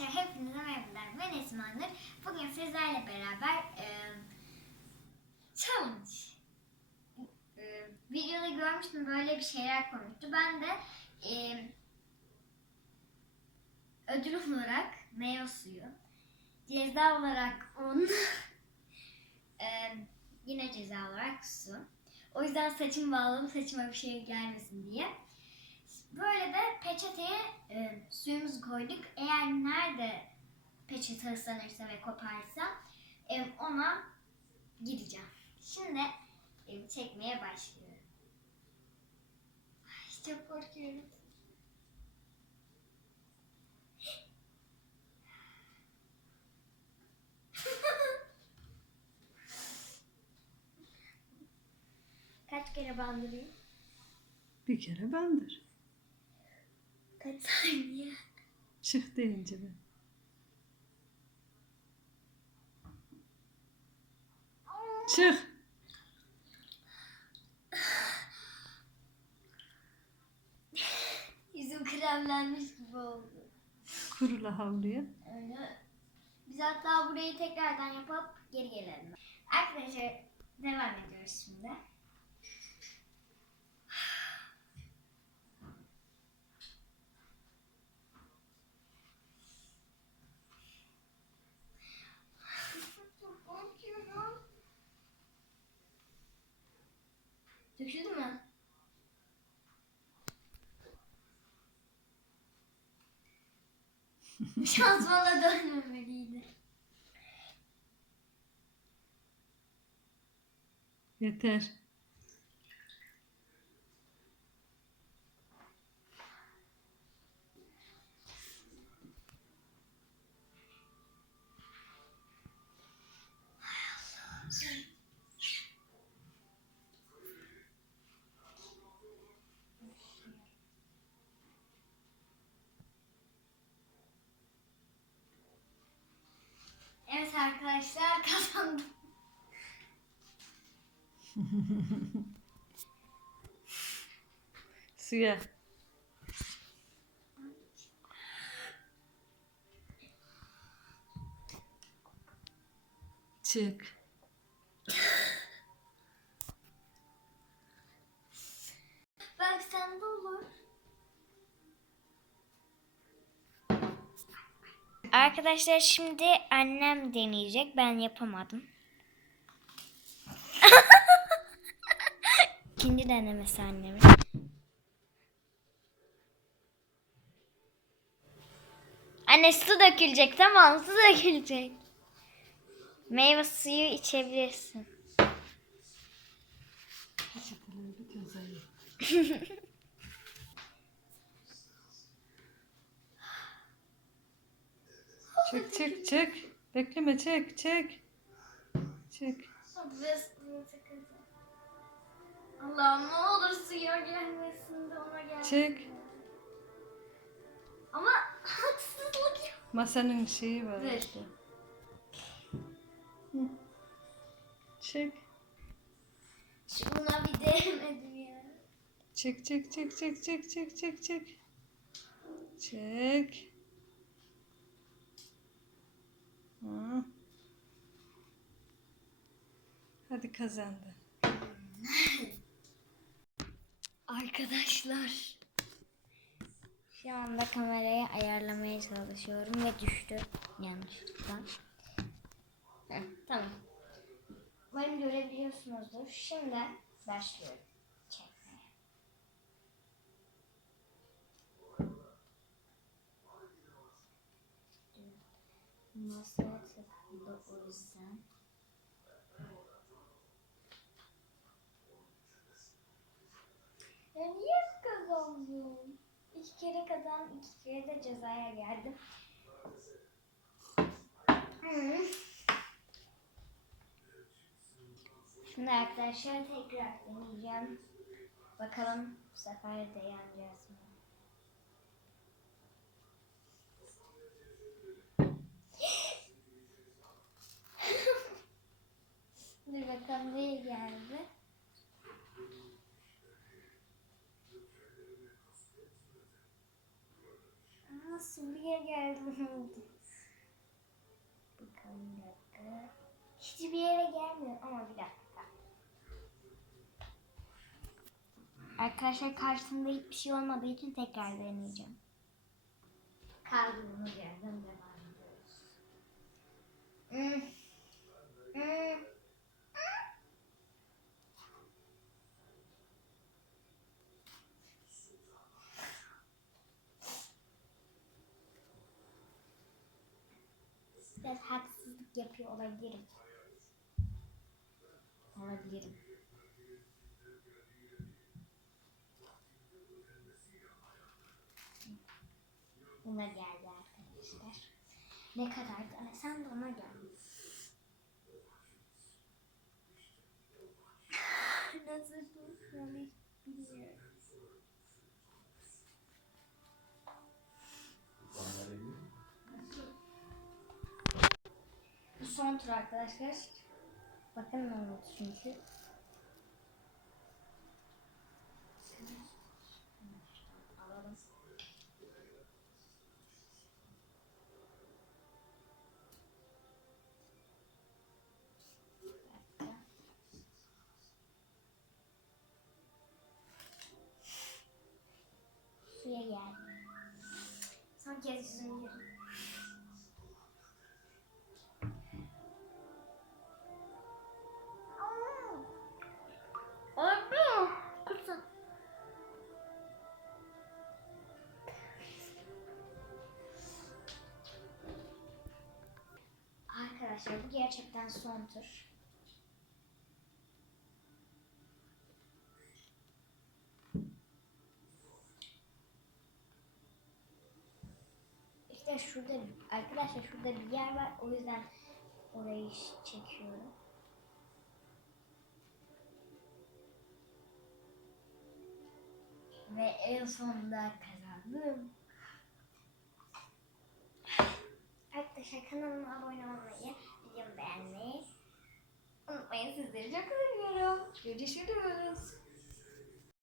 Arkadaşlar hepinize merhabalar. Ben Esma Nur. Bugün sizlerle beraber e, challenge e, videoda görmüştüm böyle bir şeyler koymuştu. Ben de e, ödül olarak meyve suyu, ceza olarak un, e, yine ceza olarak su. O yüzden saçımı bağladım saçıma bir şey gelmesin diye. Böyle de e, suyumuzu koyduk. Eğer nerede peçete ıslanırsa ve koparsa e, ona gideceğim. Şimdi çekmeye başlıyorum. Ay, çok korkuyorum. Kaç kere bandırayım? Bir kere bandır. Kaç saniye? Çık deyince ben. Çık. Yüzüm kremlenmiş gibi oldu. Kurula havluya. Öyle. Biz hatta burayı tekrardan yapıp geri gelelim. Arkadaşlar devam ediyoruz şimdi. Döküldü mü? Şans bana dönmemeliydi. Yeter. Evet arkadaşlar kazandım. Suya. Çık. Belki sende olur. Arkadaşlar şimdi annem deneyecek. Ben yapamadım. İkinci denemesi annemin. Anne su dökülecek tamam su dökülecek. Meyve suyu içebilirsin. Çık çık çık. Bekleme çek çek. Çık. Allah'ım ne olur suya gelmesin de ona gelmesin. Çek. Ama haksızlık yok. Masanın şeyi var. Dur. işte. Çek. Şuna bir değmedim ya. Çek çek çek çek çek çek çek çek. Çek. Hı. Hadi kazandın. Arkadaşlar. Şu anda kamerayı ayarlamaya çalışıyorum ve düştü yanlışlıkla. Heh, tamam. Umarım görebiliyorsunuzdur. Şimdi başlıyorum. Masaya takıldı o yüzden. Ya niye kazandım? İki kere kazan, iki kere de cezaya geldim. Şimdi arkadaşlar tekrar deneyeceğim. Bakalım bu sefer de yeneceğiz mi? Dur bakalım neye geldi. Aa, süpürge geldi. oldu. Bakalım bir dakika. Hiçbir yere gelmiyor ama bir dakika. Arkadaşlar karşısında hiçbir şey olmadığı için tekrar deneyeceğim. Kaldığımız yerden devam ediyoruz. Hmm. Biraz haksızlık yapıyor olabilirim. Olabilirim. Ona geldi arkadaşlar. Ne kadar da sen de ona gel. Nasıl tutmalı son tur arkadaşlar. Bakın ne oldu çünkü. Suya geldi. Arkadaşlar bu gerçekten son tur. İşte şurada arkadaşlar şurada bir yer var o yüzden orayı çekiyorum. Ve en sonunda kazandım. Arkadaşlar kanalıma abone olmayı, videomu beğenmeyi unutmayın. Sizleri çok seviyorum. Görüşürüz.